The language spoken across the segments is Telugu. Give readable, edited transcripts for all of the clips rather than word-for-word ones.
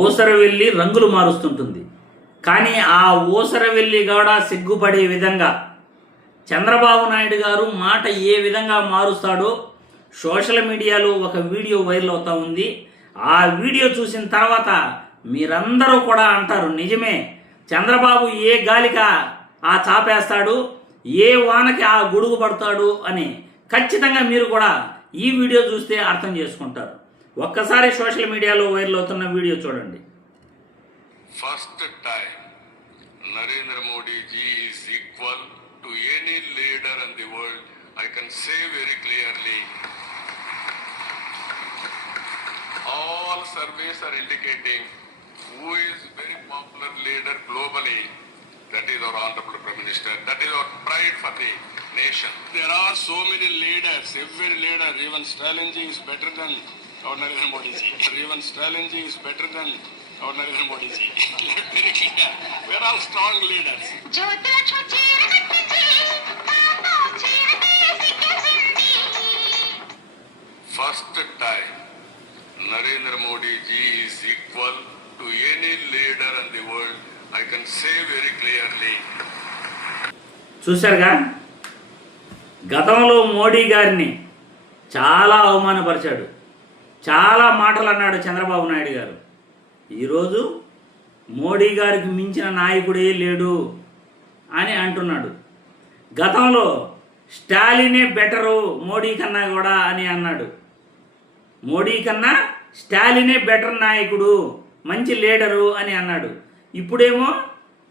ఊసరవెల్లి రంగులు మారుస్తుంటుంది. కానీ ఆ ఊసరవెల్లి కూడా సిగ్గుపడే విధంగా చంద్రబాబు నాయుడు గారు మాట ఏ విధంగా మారుస్తాడో సోషల్ మీడియాలో ఒక వీడియో వైరల్ అవుతా ఉంది. ఆ వీడియో చూసిన తర్వాత మీరందరూ కూడా అంటారు, నిజమే, చంద్రబాబు ఏ గాలిక ఆ చాపేస్తాడు, ఏ వానకి ఆ గొడుగు పడతాడు అని ఖచ్చితంగా మీరు కూడా ఈ వీడియో చూస్తే అర్థం చేసుకుంటారు. ఒక్కసారి సోషల్ మీడియాలో వైరల్ అవుతున్న వీడియో చూడండి. First time Narendra Modi ji is equal to any leader in the world. I can say very clearly, all surveys are indicating who is very popular leader globally. That is our Honorable Prime Minister. That is our pride for the nation. There are so many leaders. Every leader, even Stalin ji is better than our Narendra Modi ji. Even Stalin ji is better than our Narendra Modi ji. Very clear. We are all strong leaders. First time, Narendra Modi ji is equal to any leader in the world. I can say very clearly. చూశారుగా, గతంలో మోడీ గారిని చాలా అవమానపరిచాడు, చాలా మాటలు అన్నాడు చంద్రబాబు నాయుడు గారు. ఈరోజు మోడీ గారికి మించిన నాయకుడే లేడు అని అంటున్నాడు. గతంలో స్టాలినే బెటరు మోడీ కన్నా కూడా అని అన్నాడు. మోడీ కన్నా స్టాలినే బెటర్ నాయకుడు, మంచి లీడరు అని అన్నాడు. ఇప్పుడేమో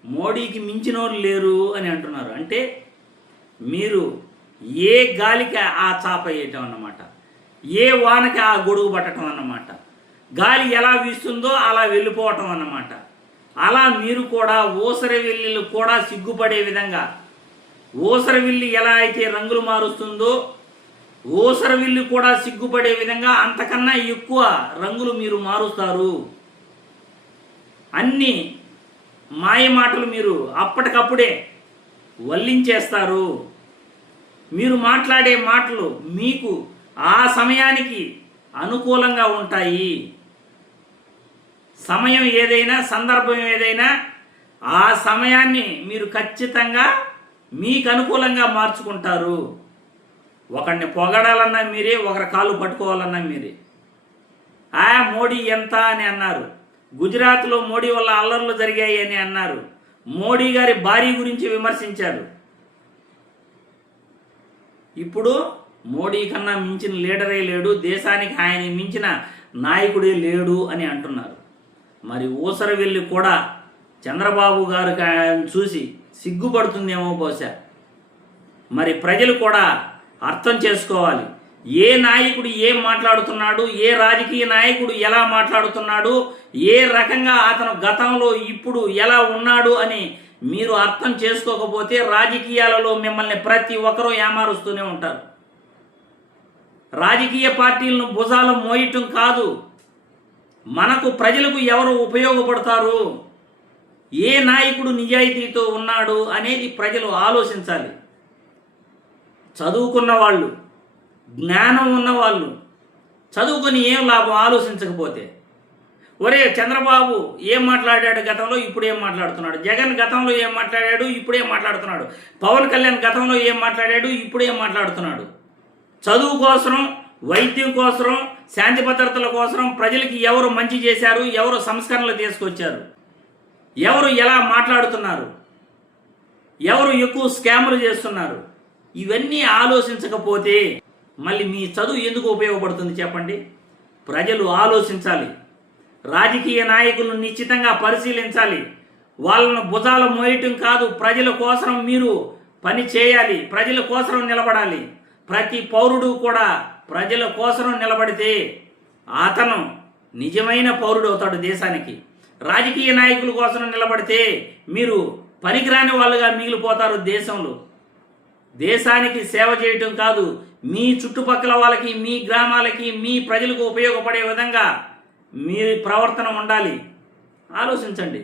మోడీకి మించిన వాళ్ళు లేరు అని అంటున్నారు. అంటే మీరు ఏ గాలికి ఆ చాప వేయటం అన్నమాట, ఏ వానకి ఆ గొడుగు పట్టడం అన్నమాట. గాలి ఎలా వీస్తుందో అలా వెళ్ళిపోవటం అన్నమాట. అలా మీరు కూడా ఊసరవెల్లిలు కూడా సిగ్గుపడే విధంగా, ఊసరవెల్లి ఎలా అయితే రంగులు మారుస్తుందో ఊసరవెల్లి కూడా సిగ్గుపడే విధంగా అంతకన్నా ఎక్కువ రంగులు మీరు మారుస్తారు. అన్ని మాయ మాటలు మీరు అప్పటికప్పుడే వల్లించేస్తారు. మీరు మాట్లాడే మాటలు మీకు ఆ సమయానికి అనుకూలంగా ఉంటాయి. సమయం ఏదైనా, సందర్భం ఏదైనా ఆ సమయాన్ని మీరు ఖచ్చితంగా మీకు అనుకూలంగా మార్చుకుంటారు. ఒకరిని పొగడాలన్నా మీరే, ఒకరి కాళ్ళు పట్టుకోవాలన్నా మీరే. మోడీ ఎంత అని అన్నారు, గుజరాత్లో మోడీ వల్ల అల్లర్లు జరిగాయి అని అన్నారు, మోడీ గారి భార్య గురించి విమర్శించారు. ఇప్పుడు మోడీ కన్నా మించిన లీడరే లేడు, దేశానికి ఆయన మించిన నాయకుడే లేడు అని అంటున్నారు. మరి ఊసరవెల్లి కూడా చంద్రబాబు గారు చూసి సిగ్గుపడుతుందేమో బహుశా. మరి ప్రజలు కూడా అర్థం చేసుకోవాలి, ఏ నాయకుడు ఏం మాట్లాడుతున్నాడు, ఏ రాజకీయ నాయకుడు ఎలా మాట్లాడుతున్నాడు, ఏ రకంగా అతను గతంలో ఇప్పుడు ఎలా ఉన్నాడు అని మీరు అర్థం చేసుకోకపోతే రాజకీయాలలో మిమ్మల్ని ప్రతి ఒక్కరూ ఏమారుస్తూనే ఉంటారు. రాజకీయ పార్టీలను భుజాలు మోయటం కాదు, మనకు ప్రజలకు ఎవరు ఉపయోగపడతారు, ఏ నాయకుడు నిజాయితీతో ఉన్నాడు అనేది ప్రజలు ఆలోచించాలి. చదువుకున్న వాళ్ళు, జ్ఞానం ఉన్నవాళ్ళు చదువుకొని ఏం లాభం ఆలోచించకపోతే? ఒరే, చంద్రబాబు ఏం మాట్లాడాడు గతంలో, ఇప్పుడు ఏం మాట్లాడుతున్నాడు? జగన్ గతంలో ఏం మాట్లాడాడు, ఇప్పుడు ఏం మాట్లాడుతున్నాడు? పవన్ కళ్యాణ్ గతంలో ఏం మాట్లాడాడు, ఇప్పుడు ఏం మాట్లాడుతున్నాడు? చదువు కోసం, వైద్యం కోసం, శాంతి భద్రతల కోసం ప్రజలకి ఎవరు మంచి చేశారు, ఎవరు సంస్కరణలు తీసుకొచ్చారు, ఎవరు ఎలా మాట్లాడుతున్నారు, ఎవరు ఎక్కువ స్కాములు చేస్తున్నారు, ఇవన్నీ ఆలోచించకపోతే మళ్ళీ మీ చదువు ఎందుకు ఉపయోగపడుతుంది చెప్పండి? ప్రజలు ఆలోచించాలి, రాజకీయ నాయకులను నిశ్చితంగా పరిశీలించాలి. వాళ్ళను భుజాలు మోయటం కాదు, ప్రజల కోసం మీరు పని చేయాలి, ప్రజల కోసం నిలబడాలి. ప్రతి పౌరుడు కూడా ప్రజల కోసం నిలబడితే అతను నిజమైన పౌరుడు అవుతాడు దేశానికి. రాజకీయ నాయకుల కోసం నిలబడితే మీరు పనికిరాని వాళ్ళుగా మిగిలిపోతారు దేశంలో. దేశానికి సేవ చేయటం కాదు, మీ చుట్టుపక్కల వాళ్ళకి, మీ గ్రామాలకి, మీ ప్రజలకు ఉపయోగపడే విధంగా మీ ప్రవర్తన ఉండాలి. ఆలోచించండి.